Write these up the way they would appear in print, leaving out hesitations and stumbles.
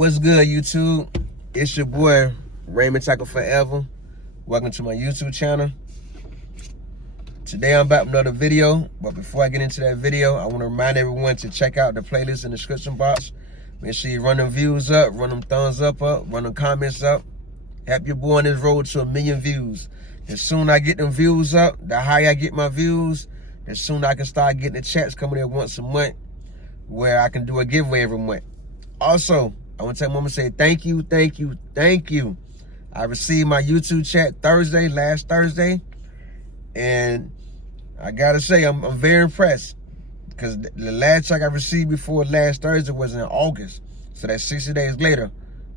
What's good, YouTube? It's your boy, Raymond Tackle Forever. Welcome to my YouTube channel. Today I'm back with another video, but before I get into that video, I want to remind everyone to check out the playlist in the description box. Make sure you run them views up, run them thumbs up, run them comments up. Help your boy on this road to 1 million views. The sooner I get them views up, the higher I get my views, the sooner I can start getting the chats coming in once a month where I can do a giveaway every month. Also, I want to take a moment to say thank you. I received my YouTube chat last Thursday, and I gotta say I'm very impressed because the last check I received before last Thursday was in August, so that's 60 days later.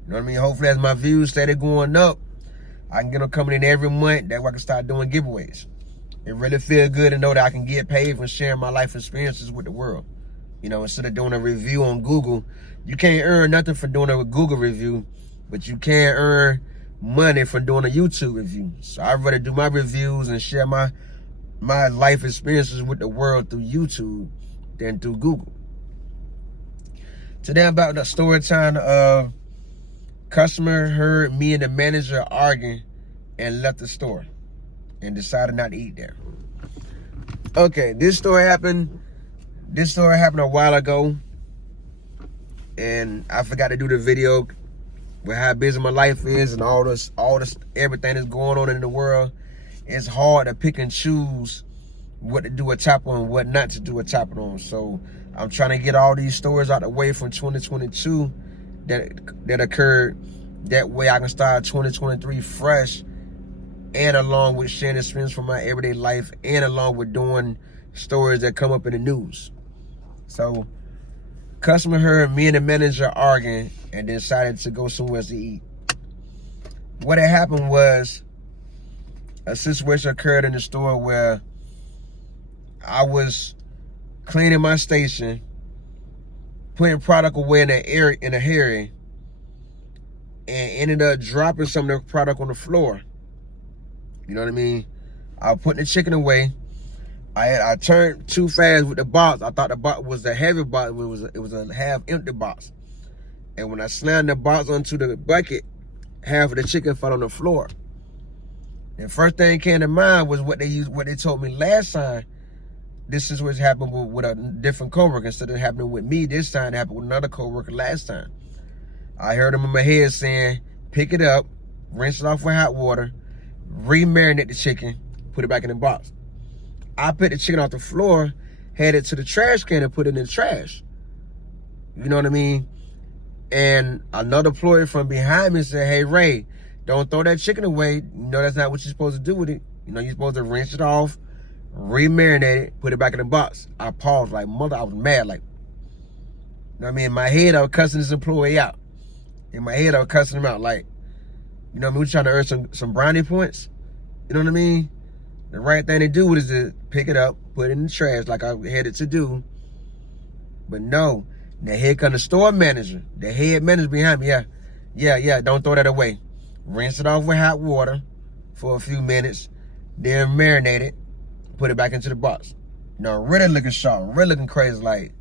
You know what I mean? Hopefully, as my views started going up, I can get them coming in every month. That way I can start doing giveaways. It really feels good to know that I can get paid for sharing my life experiences with the world. You know, instead of doing a review on Google, you can't earn nothing for doing a Google review, but you can earn money for doing a YouTube review. So I'd rather do my reviews and share my life experiences with the world through YouTube than through Google. Today about the story time of customer heard me and the manager arguing and left the store and decided not to eat there. Okay, this story happened a while ago, and I forgot to do the video with how busy my life is and all this everything that's going on in the world. It's hard to pick and choose what to do a chapter on and what not to do a chapter on. So I'm trying to get all these stories out the way from 2022 that occurred. That way I can start 2023 fresh, and along with sharing experience from my everyday life, and along with doing stories that come up in the news. So, customer heard me and the manager arguing and decided to go somewhere to eat. What had happened was a situation occurred in the store where I was cleaning my station, putting product away in a hurry, and ended up dropping some of the product on the floor. You know what I mean? I was putting the chicken away. I turned too fast with the box. I thought the box was a heavy box. It was a half empty box. And when I slammed the box onto the bucket, half of the chicken fell on the floor. And first thing came to mind was what they told me last time. This is what happened with a different coworker. Instead of happening with me this time, it happened with another coworker last time. I heard him in my head saying, pick it up, rinse it off with hot water, re-marinate the chicken, put it back in the box. I picked the chicken off the floor, headed to the trash can and put it in the trash. You know what I mean? And another employee from behind me said, hey, Ray, don't throw that chicken away. You know that's not what you're supposed to do with it. You know, you're supposed to rinse it off, re-marinate it, put it back in the box. I paused like, mother, I was mad. Like, you know what I mean? In my head, I was cussing this employee out. In my head, I was cussing him out. Like, you know what I mean? We're trying to earn some brownie points. You know what I mean? The right thing to do is to pick it up, put it in the trash like I headed to do. But no, now here comes the store manager, the head manager behind me. Yeah, don't throw that away. Rinse it off with hot water for a few minutes, then marinate it, put it back into the box. You know, really looking sharp, really looking crazy. Like,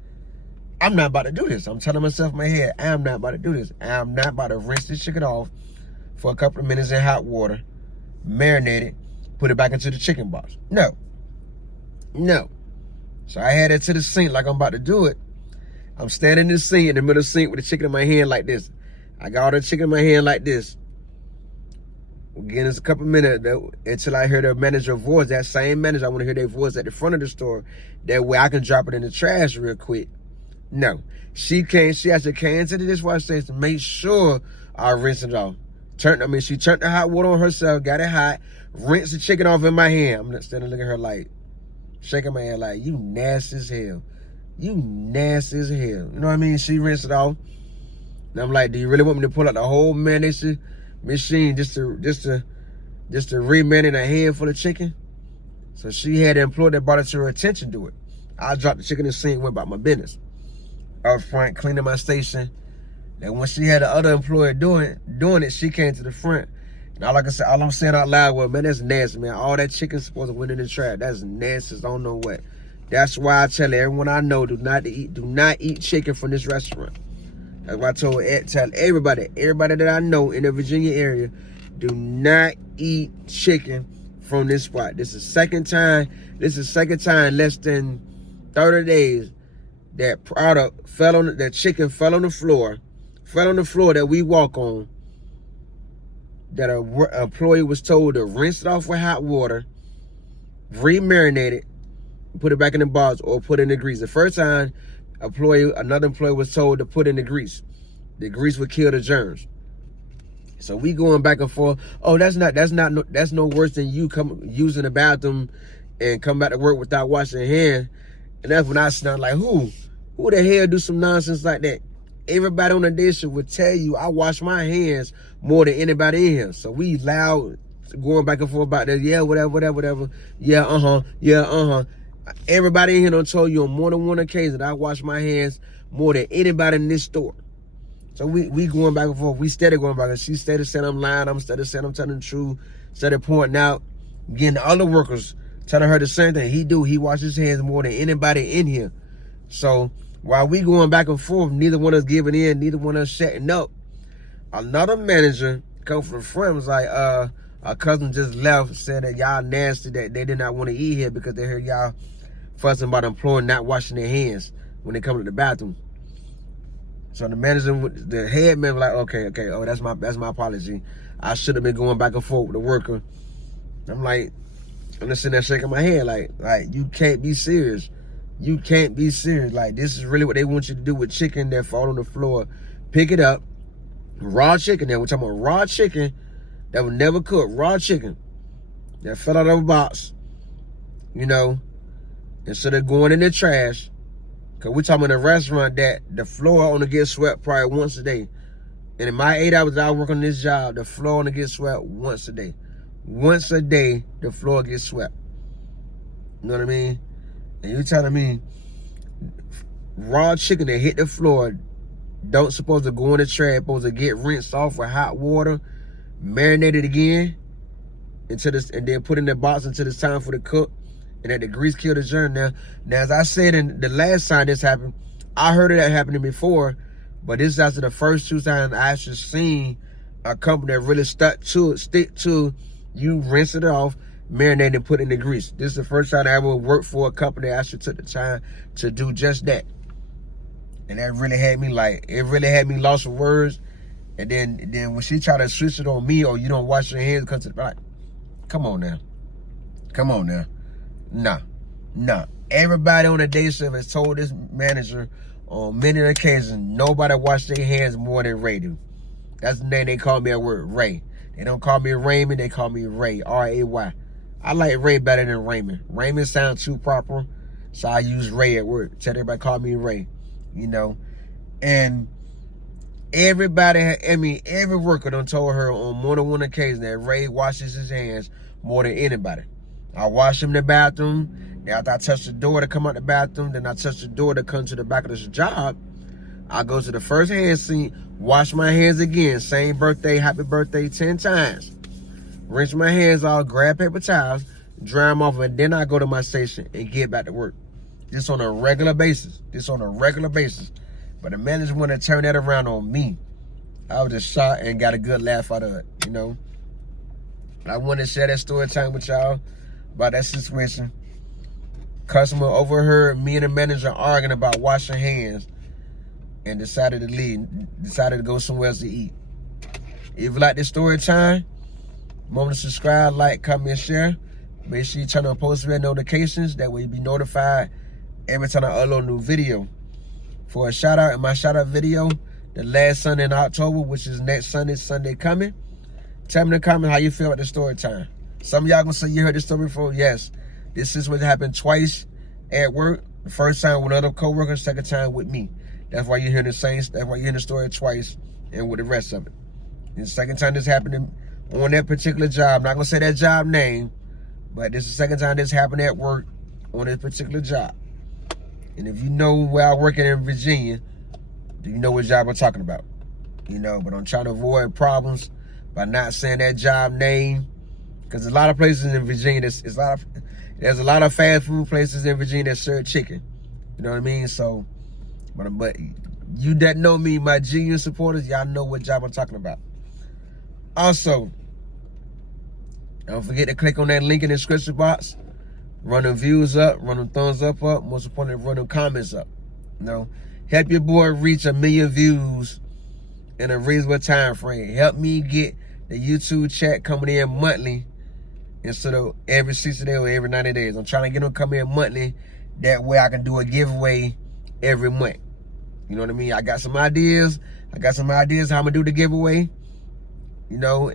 I'm not about to do this. I'm telling myself in my head, I'm not about to do this. I'm not about to rinse this chicken off for a couple of minutes in hot water, marinate it, put it back into the chicken box. No. So I headed to the sink like I'm about to do it. I'm standing in the sink, in the middle of the sink with the chicken in my hand like this. I got all the chicken in my hand like this. Again, it's a couple minutes until I hear the manager voice. That same manager, I want to hear their voice at the front of the store. That way I can drop it in the trash real quick. No. She actually came to the dishwasher station to make sure I rinse it off. She turned the hot water on herself, got it hot, rinsed the chicken off in my hand. I'm standing looking at her like, shaking my head like, you nasty as hell. You nasty as hell. You know what I mean? She rinsed it off. And I'm like, do you really want me to pull out the whole mayonnaise machine just to re-marinate a handful of chicken? So she had an employee that brought it to her attention to it. I dropped the chicken in the sink and went about my business. Up front, cleaning my station. And when she had the other employee doing it, she came to the front. And all I'm saying out loud was, man, that's nasty, man. All that chicken's supposed to went in the trash. That's nasty. I don't know what. That's why I tell everyone I know, do not eat chicken from this restaurant. That's why I tell everybody that I know in the Virginia area, do not eat chicken from this spot. This is second time in less than 30 days that chicken fell on the floor that we walk on, that an employee was told to rinse it off with hot water, re-marinate it, put it back in the box, or put in the grease. The first time, another employee was told to put in the grease. The grease would kill the germs. So we going back and forth. Oh, that's no worse than you using the bathroom and come back to work without washing your hands. And that's when I sound like, who the hell do some nonsense like that? Everybody on the day shift would tell you I wash my hands more than anybody in here. So we loud going back and forth about that. Yeah, whatever. Yeah, Everybody in here done told you on more than one occasion that I wash my hands more than anybody in this store. So we going back and forth. We steady going back. And she steady saying I'm lying. I'm steady saying I'm telling the truth. Steady pointing out, getting the other workers telling her the same thing. He washes his hands more than anybody in here. So while we going back and forth, neither one of us giving in, neither one of us shutting up. Another manager come from the front was like, our cousin just left, said that y'all nasty, that they did not want to eat here because they heard y'all fussing about employees not washing their hands when they come to the bathroom. So the manager, the head man was like, okay, oh, that's my apology. I should have been going back and forth with the worker. I'm just sitting there shaking my head like you can't be serious. You can't be serious. Like, this is really what they want you to do with chicken that fall on the floor. Pick it up. Raw chicken. Now we're talking about raw chicken that was never cooked. Raw chicken that fell out of a box. Instead of going in the trash. Because we're talking about a restaurant that the floor only gets swept probably once a day. And in my 8 hours that I work on this job, the floor only gets swept once a day. Once a day, the floor gets swept. You know what I mean? And you telling me raw chicken that hit the floor don't supposed to go in the trash, supposed to get rinsed off with hot water, marinated again, and then put in the box until it's time for the cook, and that the grease kill the germ. Now, as I said in the last time this happened, I heard of that happening before, but this is after the first 2 times I actually seen a company that really stick to you rinse it off, marinate and put in the grease. This is the first time I ever worked for a company that actually took the time to do just that. And that really had me lost for words. And then when she tried to switch it on me, or you don't wash your hands, come to the like, come on now. Nah. Everybody on the day shift has told this manager on many occasions, nobody wash their hands more than Ray do. That's the name they call me at work, Ray. They don't call me Raymond, they call me Ray, R-A-Y. I like Ray better than Raymond. Raymond sounds too proper, so I use Ray at work. Tell everybody call me Ray, And every worker done told her on more than one occasion that Ray washes his hands more than anybody. I wash him in the bathroom. Then after I touch the door to come out the bathroom, then I touch the door to come to the back of this job. I go to the first hand sink, wash my hands again, same birthday, happy birthday 10 times. Rinse my hands off, grab paper towels, dry them off, and then I go to my station and get back to work. This on a regular basis. But the manager want to turn that around on me. I was just shocked and got a good laugh out of it, I want to share that story time with y'all about that situation. Customer overheard me and the manager arguing about washing hands and decided to leave, decided to go somewhere else to eat. If you like this story time, remember to subscribe, like, comment, share. Make sure you turn on post notifications. That way you'll be notified every time I upload a new video. For a shout out in my shout out video, the last Sunday in October, which is next Sunday coming. Tell me in the comment how you feel about the story time. Some of y'all gonna say you heard this story before. Yes, this is what happened twice at work. The first time with other coworkers, second time with me. That's why you're hearing the same. That's why you're hearing the story twice and with the rest of it. And the second time this happened on that particular job. I'm not gonna say that job name, but this is the second time this happened at work on this particular job. And if you know where I work in Virginia, do you know what job I'm talking about? But I'm trying to avoid problems by not saying that job name, because there's a lot of places in Virginia. There's a lot of fast food places in Virginia that serve chicken. You know what I mean? So, but You that know me, my genuine supporters, y'all know what job I'm talking about. Also, don't forget to click on that link in the description box. Run them views up, run them thumbs up. Most importantly, run them comments up. You know, help your boy reach 1 million views in a reasonable time frame. Help me get the YouTube chat coming in monthly instead of every 60 days or every 90 days. I'm trying to get them come in monthly. That way I can do a giveaway every month. You know what I mean? I got some ideas. how I'm gonna do the giveaway. You know,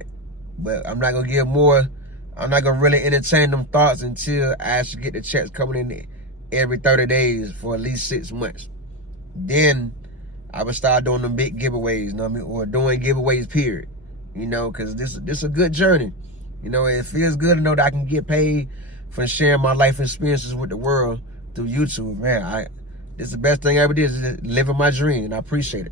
but I'm not gonna give more. I'm not gonna really entertain them thoughts until I actually get the checks coming in every 30 days for at least 6 months. Then I would start doing them big giveaways, you know what I mean? Or doing giveaways, period. You know, because this is a good journey. You know, it feels good to know that I can get paid for sharing my life experiences with the world through YouTube. Man, this is the best thing I ever did, is living my dream, and I appreciate it.